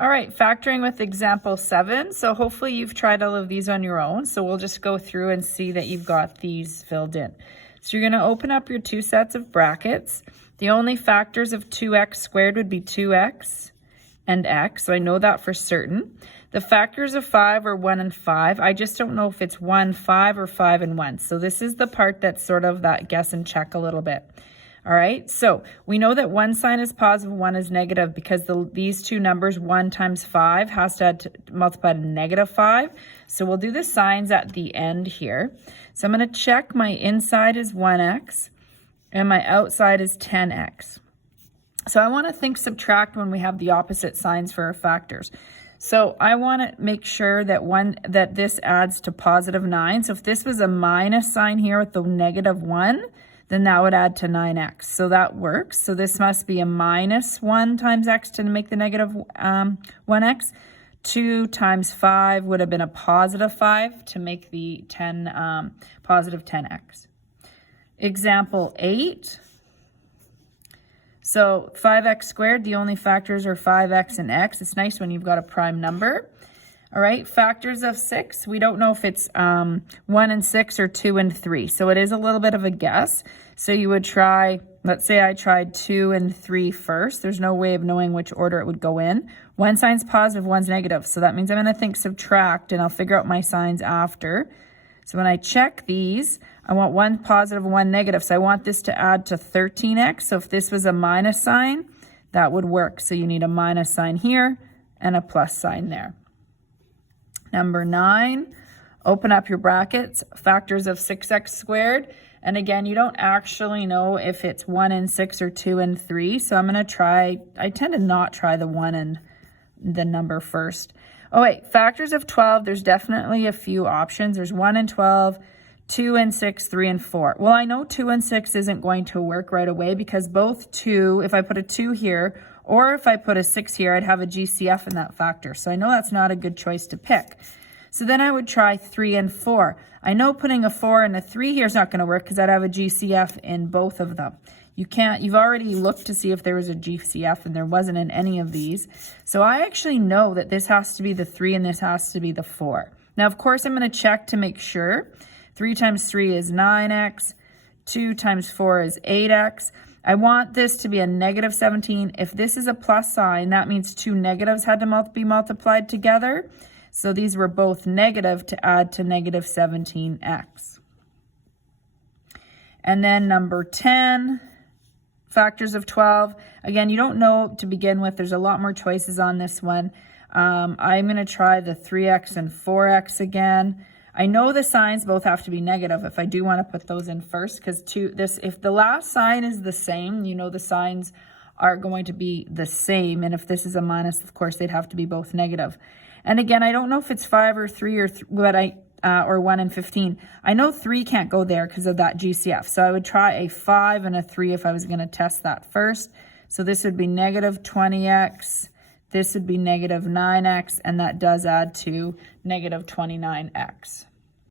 All right, factoring with example 7. So hopefully you've tried all of these on your own. So we'll just go through and see that you've got these filled in. So you're going to open up your two sets of brackets. The only factors of 2x squared would be 2x and x. So I know that for certain. The factors of 5 are 1 and 5. I just don't know if it's 1, 5, or 5 and 1. So this is the part that's sort of that guess and check a little bit. All right, so we know that one sign is positive, one is negative because these two numbers, 1 times 5, has to multiply to negative 5. So we'll do the signs at the end here. So I'm going to check my inside is 1x and my outside is 10x. So I want to think subtract when we have the opposite signs for our factors. So I want to make sure that this adds to positive 9. So if this was a minus sign here with the negative 1, then that would add to 9x. So that works. So this must be a minus 1 times x to make the negative 1x. 2 times 5 would have been a positive 5 to make the positive 10x. Example 8. So 5x squared, the only factors are 5x and x. It's nice when you've got a prime number. All right, factors of 6. We don't know if it's 1 and 6 or 2 and 3. So it is a little bit of a guess. So you would try, let's say I tried 2 and 3 first. There's no way of knowing which order it would go in. One sign's positive, one's negative. So that means I'm going to think subtract, and I'll figure out my signs after. So when I check these, I want one positive, one negative. So I want this to add to 13x. So if this was a minus sign, that would work. So you need a minus sign here and a plus sign there. Number 9, open up your brackets, factors of 6x squared. And again, you don't actually know if it's 1 and 6 or 2 and 3. So I'm going to try, I tend to not try the 1 and the number first. Oh wait, factors of 12, there's definitely a few options. There's 1 and 12, 2 and 6, 3 and 4. Well, I know 2 and 6 isn't going to work right away because both 2, if I put a 2 here, or if I put a 6 here, I'd have a GCF in that factor. So I know that's not a good choice to pick. So then I would try 3 and 4. I know putting a 4 and a 3 here is not going to work because I'd have a GCF in both of them. You've already looked to see if there was a GCF and there wasn't in any of these. So I actually know that this has to be the 3 and this has to be the 4. Now, of course, I'm going to check to make sure. 3 times 3 is 9x. 2 times 4 is 8x. I want this to be a negative 17. If this is a plus sign, that means two negatives had to be multiplied together. So these were both negative to add to negative 17x. And then number 10, factors of 12. Again, you don't know to begin with. There's a lot more choices on this one. I'm going to try the 3x and 4x again. I know the signs both have to be negative if I do want to put those in first, because if the last sign is the same, you know the signs are going to be the same. And if this is a minus, of course, they'd have to be both negative. And again, I don't know if it's 5 or 3 or 1 and 15. I know 3 can't go there because of that GCF. So I would try a 5 and a 3 if I was going to test that first. So this would be negative 20x. This would be negative 9x, and that does add to negative 29x.